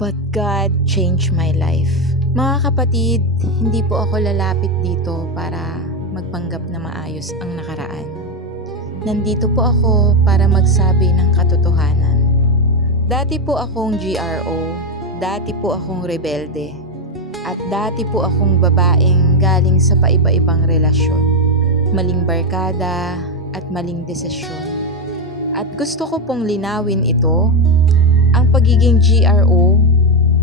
But God changed my life. Mga kapatid, hindi po ako lalapit dito para magpanggap na maayos ang nakaraan. Nandito po ako para magsabi ng katotohanan. Dati po akong GRO, dati po akong rebelde, at dati po akong babaeng galing sa paiba-ibang relasyon. Maling barkada at maling desisyon. At gusto ko pong linawin ito, ang pagiging GRO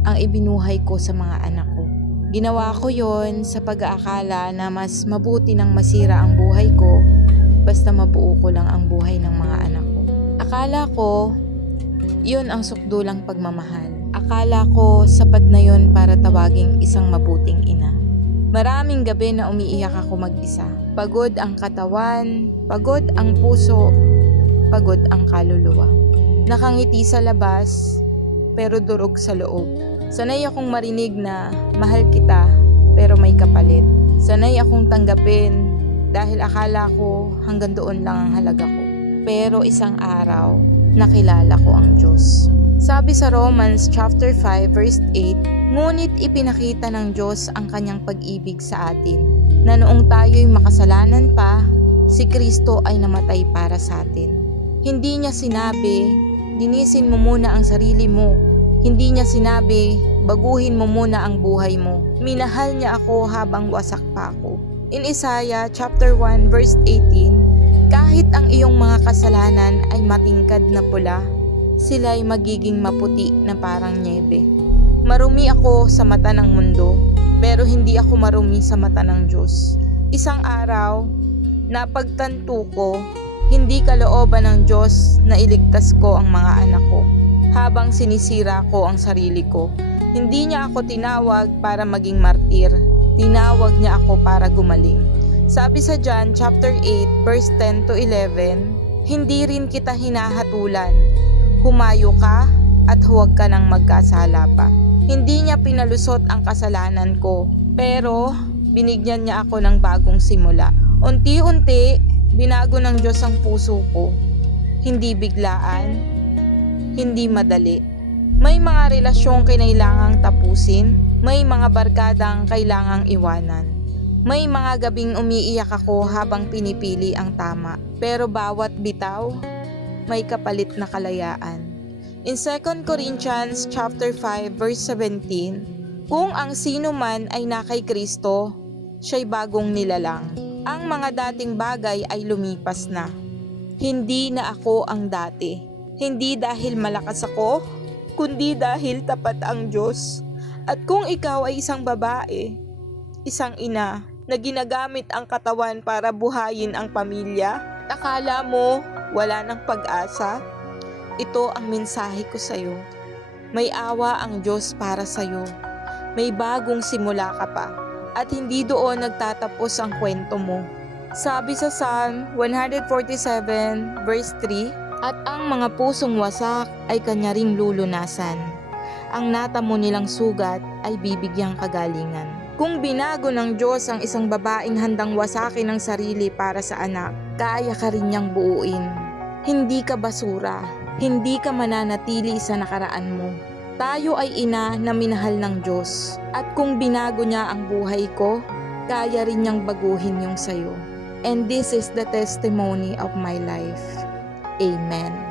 ang ibinuhay ko sa mga anak ko. Ginawa ko yon sa pag-aakala na mas mabuti nang masira ang buhay ko basta mabuo ko lang ang buhay ng mga anak ko. Akala ko, yun ang sukdulang pagmamahal. Akala ko sapat na yun para tawaging isang mabuting ina. Maraming gabi na umiiyak ako mag-isa. Pagod ang katawan, pagod ang puso, pagod ang kaluluwa. Nakangiti sa labas, pero durog sa loob. Sanay akong marinig na mahal kita, pero may kapalit. Sanay akong tanggapin dahil akala ko hanggang doon lang ang halaga ko. Pero isang araw, nakilala ko ang Diyos. Sabi sa Romans chapter 5 verse 8, ngunit ipinakita ng Diyos ang kanyang pag-ibig sa atin, na noong tayo'y makasalanan pa, si Kristo ay namatay para sa atin. Hindi niya sinabi, linisin mo muna ang sarili mo. Hindi niya sinabi, baguhin mo muna ang buhay mo. Minahal niya ako habang wasak pa ako. In Isaiah chapter 1 verse 18, kahit ang iyong mga kasalanan ay matingkad na pula, sila ay magiging maputi na parang nyebe. Marumi ako sa mata ng mundo, pero hindi ako marumi sa mata ng Diyos. Isang araw, napagtanto ko, hindi kalooban ng Diyos na iligtas ko ang mga anak ko. Habang sinisira ko ang sarili ko, hindi niya ako tinawag para maging martir. Tinawag niya ako para gumaling. Sabi sa John chapter 8 verse 10 to 11, hindi rin kita hinahatulan. Humayo ka at huwag ka nang magkasala pa. Hindi niya pinalusot ang kasalanan ko, pero binigyan niya ako ng bagong simula. Unti-unti, binago ng Diyos ang puso ko. Hindi biglaan, hindi madali. May mga relasyong kinailangang tapusin, may mga barkadang kailangang iwanan. May mga gabing umiiyak ako habang pinipili ang tama, pero bawat bitaw, may kapalit na kalayaan. In 2 Corinthians chapter 5 verse 17, kung ang sino man ay na kay Kristo, siya'y bagong nilalang. Ang mga dating bagay ay lumipas na. Hindi na ako ang dati. Hindi dahil malakas ako, kundi dahil tapat ang Diyos. At kung ikaw ay isang babae, isang ina, na ginagamit ang katawan para buhayin ang pamilya, akala mo wala ng pag-asa, ito ang mensahe ko sa'yo. May awa ang Diyos para sa'yo. May bagong simula ka pa. At hindi doon nagtatapos ang kwento mo. Sabi sa Psalm 147 verse 3, at ang mga pusong wasak ay kanya ring lulunasan. Ang natamo nilang sugat ay bibigyang kagalingan. Kung binago ng Diyos ang isang babaeng handang wasakin ang sarili para sa anak, kaya ka rin niyang buuin. Hindi ka basura, hindi ka mananatili sa nakaraan mo. Tayo ay ina na minahal ng Diyos. At kung binago niya ang buhay ko, kaya rin niyang baguhin yung sayo. And this is the testimony of my life. Amen.